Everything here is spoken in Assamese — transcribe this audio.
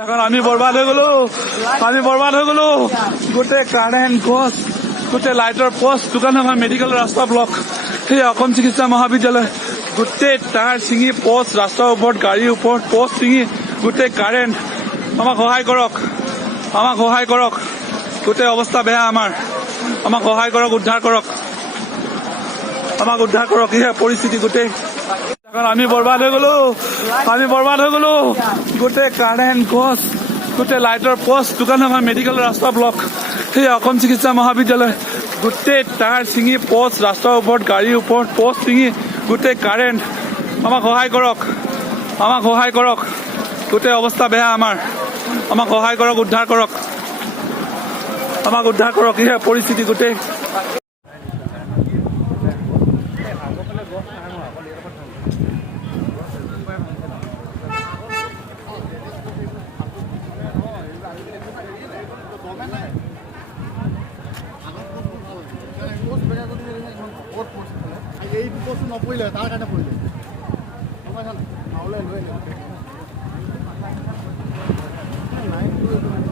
এখন আমি বৰবাদ হৈ গলো গোটেই কাৰেণ্ট গছ গোটেই লাইটৰ পোষ্ট দোকান এখন মেডিকেল ৰাস্তা ব্লক সেই অসম চিকিৎসা মহাবিদ্যালয় গোটেই তাঁৰ ছিঙি পোষ্ট ৰাস্তাৰ ওপৰত গাড়ীৰ ওপৰত পোষ্ট ছিঙি গোটেই কাৰেণ্ট আমাক সহায় কৰক গোটেই অৱস্থা বেয়া আমাক সহায় কৰক উদ্ধাৰ কৰক ইহে পৰিস্থিতি গোটেই এখন আমি বৰবাদ হৈ গলো গোটেই কাৰেণ্ট গছ গোটেই লাইটৰ পোষ্ট দোকান এখন মেডিকেল ৰাস্তা ব্লক সেই অসম চিকিৎসা মহাবিদ্যালয় গোটেই তাঁৰ ছিঙি পোষ্ট ৰাস্তাৰ ওপৰত গাড়ীৰ ওপৰত পোষ্ট ছিঙি গোটেই কাৰেণ্ট আমাক সহায় কৰক গোটেই অৱস্থা বেয়া আমাক সহায় কৰক উদ্ধাৰ কৰক ইহে পৰিস্থিতি গোটেই এই বস্তু নপৰিলে তাৰ কাৰণে পৰিলে লৈ